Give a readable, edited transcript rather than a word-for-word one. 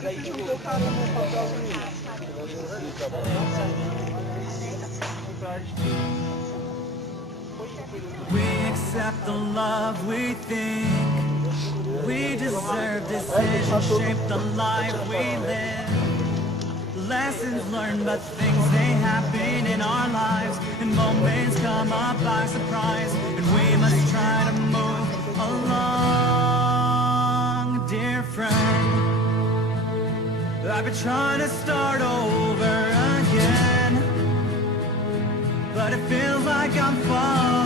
We accept the love we think we deserve. Decisions shape the life we live. Lessons learned, but things they happen in our lives, and moments come up by surprise, and we must try to move along, dear friend. I've been trying to start over again, but it feels like I'm falling